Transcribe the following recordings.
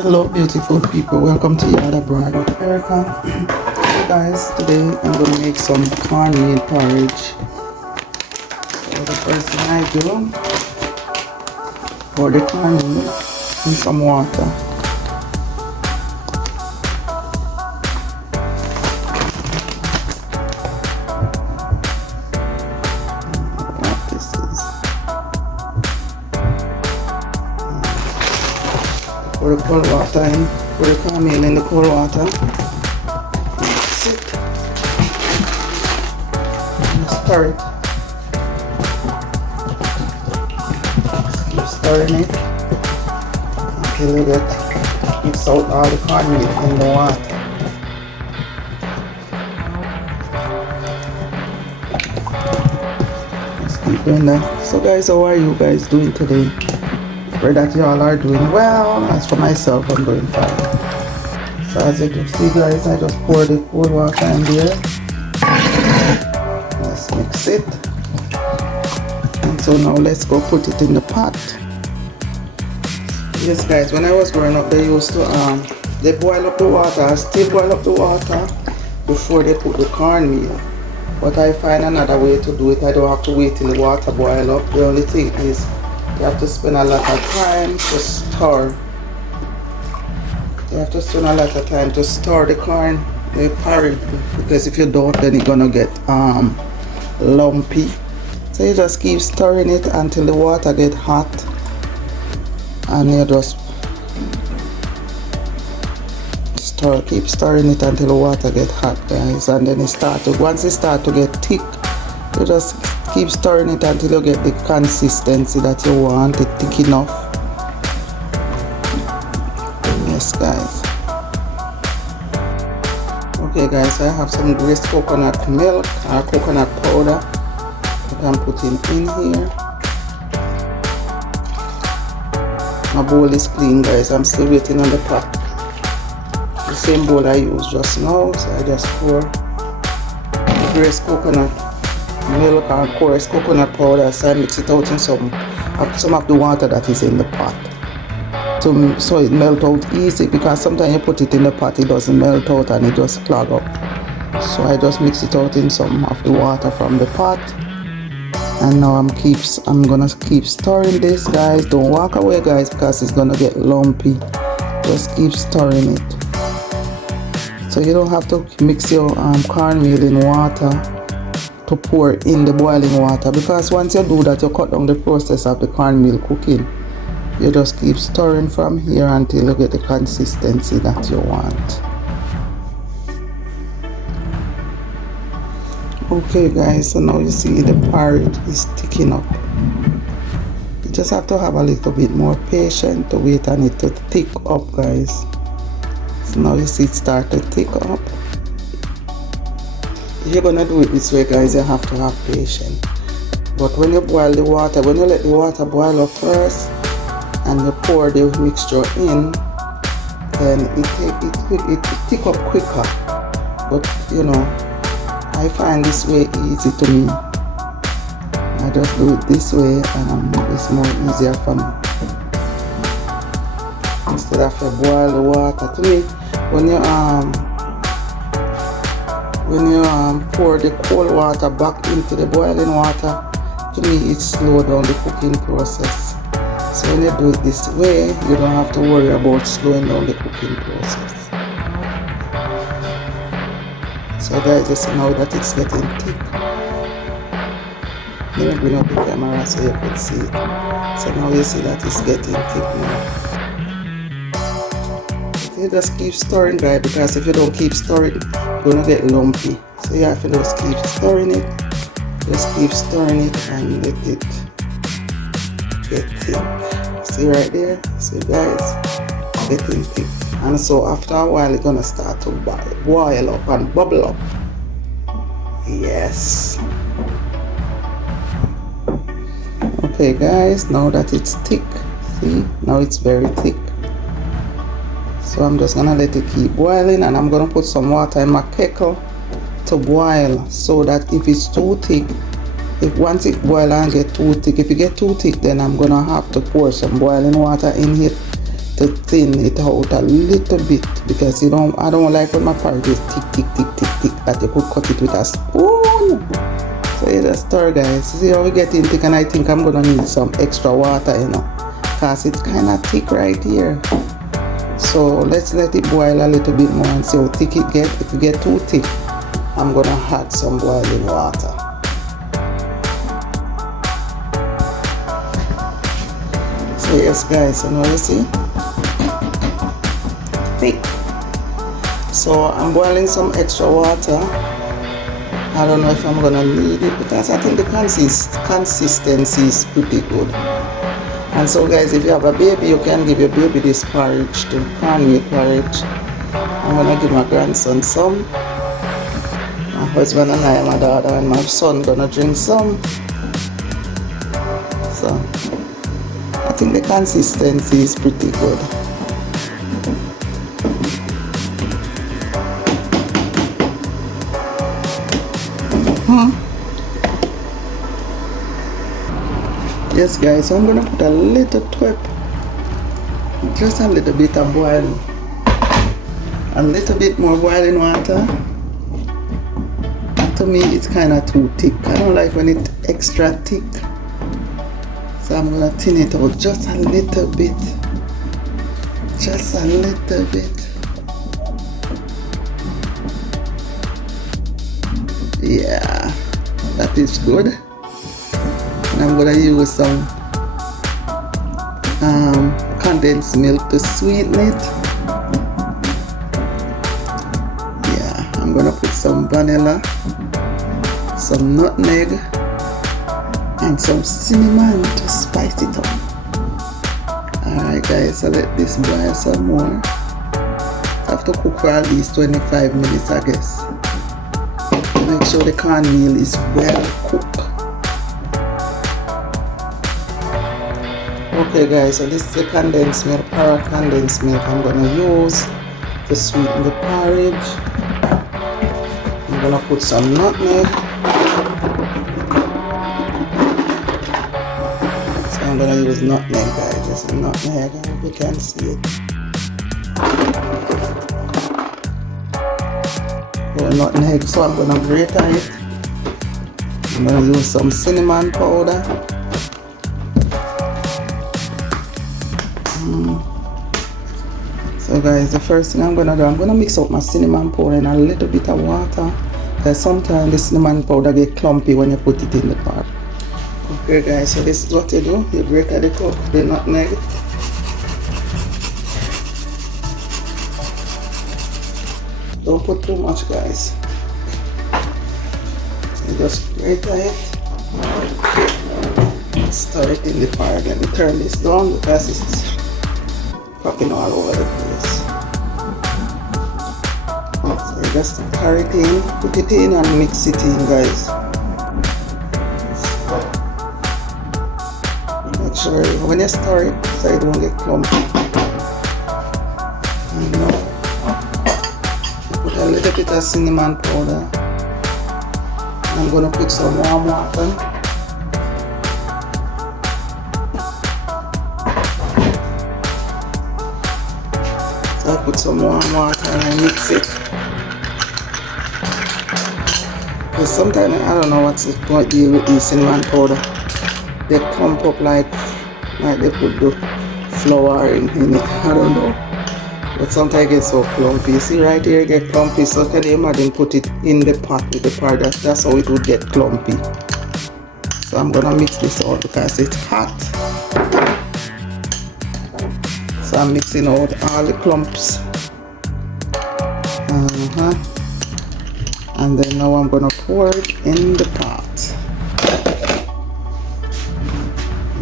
Hello beautiful people, welcome to Yard Abroad with Erica. Hey guys, today I'm going to make some cornmeal porridge. So the first thing I do, pour the cornmeal in some water. What this is. Pour the cold water in, pour the cornmeal in the cold water. Mix it. And stir it. Keep stirring it until you get mix out all the cornmeal in the water. Just keep doing that. So guys, how are you guys doing today? Pray that you all are doing well. As for myself, I'm doing fine. So as you can see guys, I just pour the cold water in there. Let's mix it. And so now let's go put it in the pot. Yes guys, when I was growing up, they used to they boil up the water, still boil up the water before they put the cornmeal. But I find another way to do it. I don't have to wait till the water boil up. The only thing is you have to spend a lot of time to stir. You have to spend a lot of time to stir the corn, the porridge, because if you don't, then it's gonna get lumpy. So you just keep stirring it until the water get hot, and you just keep stirring it until the water get hot, guys. And then once it start to get thick, you just keep stirring it until you get the consistency that you want, it thick enough. Yes guys. Okay guys, I have some greased coconut milk or coconut powder that I'm putting in here. My bowl is clean guys, I'm still waiting on the pot. The same bowl I used just now, so I just pour the greased coconut milk and coarse coconut powder, so I mix it out in some of the water that is in the pot, so it melt out easy, because sometimes you put it in the pot, it doesn't melt out and it just clog up. So I just mix it out in some of the water from the pot, and now I'm gonna keep stirring this guys. Don't walk away guys, because it's gonna get lumpy. Just keep stirring it. So you don't have to mix your cornmeal in water to pour in the boiling water, because once you do that, you cut down the process of the cornmeal cooking. You just keep stirring from here until you get the consistency that you want. Okay guys, so now you see the porridge is thickening up. You just have to have a little bit more patience to wait on it to thick up guys. So now you see it start to thick up. If you're gonna do it this way guys, you have to have patience. But when you boil the water, when you let the water boil up first and you pour the mixture in, then it thick up quicker. But you know, I find this way easy to me. I just do it this way, and it's more easier for me. Instead of you boil the water, to me, when you pour the cold water back into the boiling water, to me it slows down the cooking process. So when you do it this way, you don't have to worry about slowing down the cooking process. So guys, you see now that it's getting thick. Let me bring up the camera so you can see it. So now you see that it's getting thick now. You just keep stirring guys, because if you don't keep stirring, you're gonna get lumpy. So you have to just keep stirring it. Just keep stirring it and let it get thick. See right there? See guys? Getting thick. And so after a while it's gonna start to boil up and bubble up. Yes. Okay guys, now that it's thick, see? Now it's very thick. So I'm just gonna let it keep boiling, and I'm gonna put some water in my kettle to boil, so that if it's too thick, once it boil and get too thick, if it get too thick, then I'm gonna have to pour some boiling water in it to thin it out a little bit, because I don't like when my porridge is thick that you could cut it with a spoon. So you just stir, guys. See how we get in thick, and I think I'm gonna need some extra water, because it's kind of thick right here. So let's let it boil a little bit more and see how thick it gets. If it get too thick, I'm gonna add some boiling water. So yes, guys, so now you see thick. So I'm boiling some extra water. I don't know if I'm gonna need it, because I think the consistency is pretty good. And so, guys, if you have a baby, you can give your baby this porridge, the cornmeal porridge. I'm gonna give my grandson some. My husband and I, my daughter and my son, gonna drink some. So I think the consistency is pretty good. Yes, guys, so I'm gonna put a little twip, just a little bit of boiling, a little bit more boiling water. And to me, it's kind of too thick. I don't like when it's extra thick, so I'm gonna thin it out just a little bit, just a little bit. Yeah, that is good. And I'm gonna use some condensed milk to sweeten it. Yeah, I'm gonna put some vanilla, some nutmeg, and some cinnamon to spice it up. Alright, guys, so let this boil some more. I have to cook for at least 25 minutes, I guess. Make sure the cornmeal is well cooked. Okay, guys, so this is the condensed milk, parrot condensed milk I'm gonna use to sweeten the porridge. I'm gonna put some nutmeg. So I'm gonna use nutmeg, guys. This is nutmeg, I hope you can see it. Nutmeg, so I'm gonna grate it. I'm gonna use some cinnamon powder. So, guys, the first thing I'm gonna do, I'm gonna mix up my cinnamon powder in a little bit of water, because sometimes the cinnamon powder get clumpy when you put it in the pot. Okay, guys, so this is what you do. You grate the nutmeg. Don't put too much, guys. So you just grate it. Stir it in the pot. Let me turn this down because it's popping all over the place. So you just stir it in, put it in and mix it in, guys. Make sure when you stir it so it don't get clumpy. And now put a little bit of cinnamon powder. I'm gonna put some warm water. I put some warm water and I mix it. Because sometimes I don't know what's going to deal with the cinnamon powder. They clump up like they put the flour in it. I don't know. But sometimes it gets so clumpy. You see right here it get clumpy. So can you imagine put it in the pot with the powder? That's how it would get clumpy. So I'm gonna mix this out because it's hot. So I'm mixing out all the clumps. And then now I'm gonna pour it in the pot.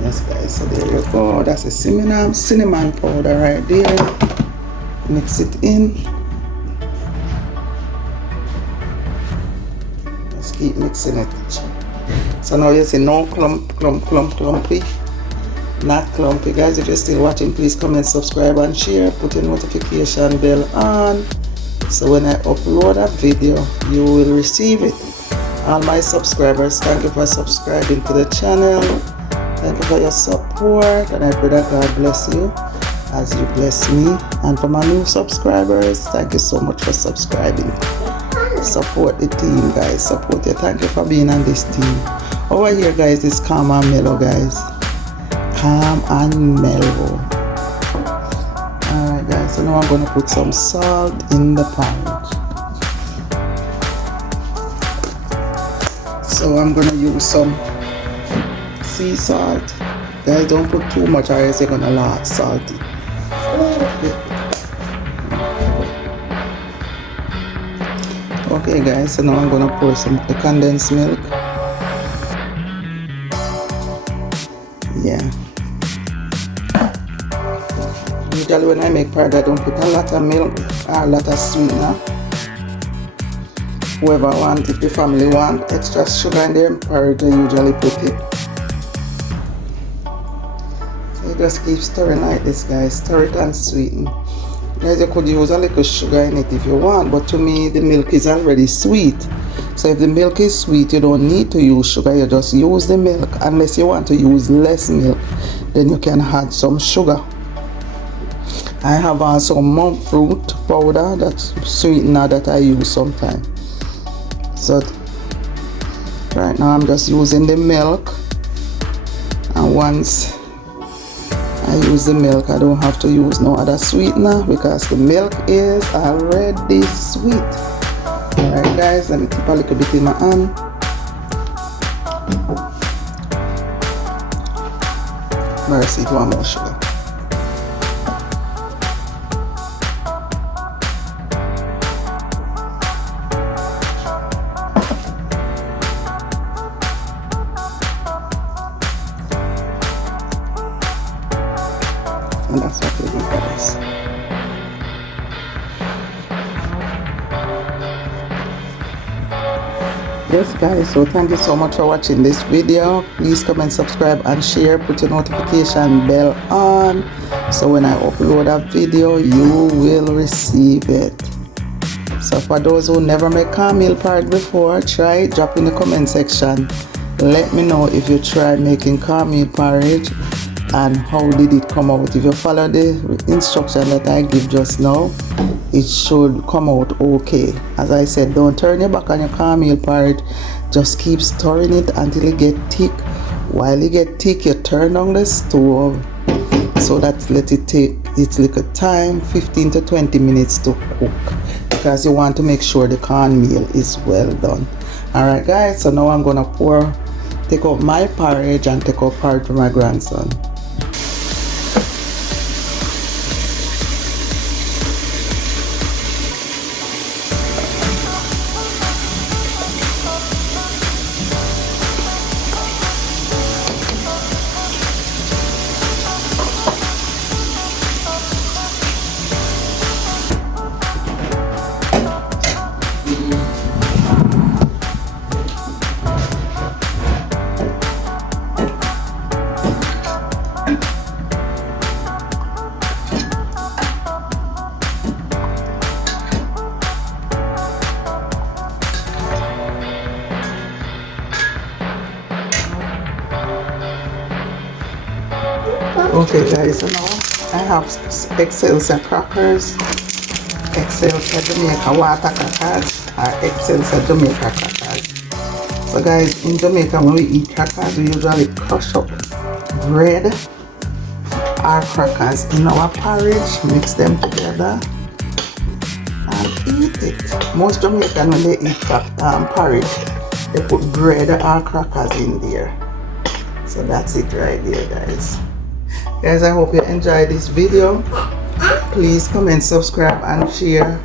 Yes, guys, so there you go. That's a cinnamon powder right there. Mix it in. Just keep mixing it. So now you see no clumpy. Not clumpy, guys. If you're still watching, please comment, subscribe and share. Put your notification bell on, so when I upload a video you will receive it. All my subscribers, thank you for subscribing to the channel. Thank you for your support, and I pray that God bless you as you bless me. And for my new subscribers, thank you so much for subscribing. Support the team, guys. Support it. Thank you for being on this team. Over here, guys, is calm and mellow, guys. Calm and mellow. Alright, guys, so now I'm going to put some salt in the porridge. So I'm going to use some sea salt. Guys, don't put too much or else you're going to last salty. Okay, guys, so now I'm going to pour some of the condensed milk. Yeah. Usually when I make porridge, I don't put a lot of milk or a lot of sweetener. Whoever wants, if the family want extra sugar in their porridge, I usually put it. So you just keep stirring like this, guys. Stir it and sweeten. Guys, you could use a little sugar in it if you want, but to me the milk is already sweet. So if the milk is sweet, you don't need to use sugar, you just use the milk. Unless you want to use less milk, then you can add some sugar. I have also monk fruit powder, that's sweetener that I use sometimes. So right now I'm just using the milk, and once I use the milk, I don't have to use no other sweetener because the milk is already sweet. Alright, guys, let me keep a little bit in my hand. Mercy, one more sugar. And that's what we do, guys. Yes, guys, so thank you so much for watching this video. Please comment, subscribe and share. Put your notification bell on so when I upload a video you will receive it. So for those who never made cornmeal porridge before, try it. Drop in the comment section. Let me know if you tried making cornmeal porridge and how did it come out. If you follow the instruction that I give just now, it should come out okay. As I said, don't turn your back on your cornmeal porridge, just keep stirring it until it get thick. While it get thick, you turn on the stove so that let it take its little time, 15 to 20 minutes to cook, because you want to make sure the cornmeal is well done. Alright, guys, so now I'm gonna take out my porridge and take out porridge for my grandson. Okay, guys, so now I have Excelsa crackers, Excelsa Jamaica water crackers, or Excelsa Jamaica crackers. So guys, in Jamaica when we eat crackers, we usually crush up bread or crackers in our porridge, mix them together and eat it. Most Jamaicans when they eat porridge, they put bread or crackers in there. So that's it right there, guys. Guys, I hope you enjoyed this video. Please comment, subscribe and share.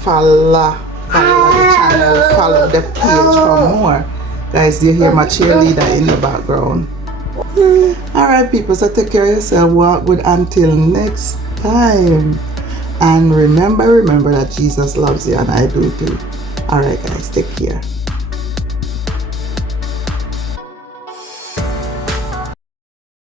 Follow the channel, follow the page for more. Guys, you hear my cheerleader in the background. Alright people, so take care of yourself. Walk good until next time. And remember that Jesus loves you and I do too. Alright guys, take care.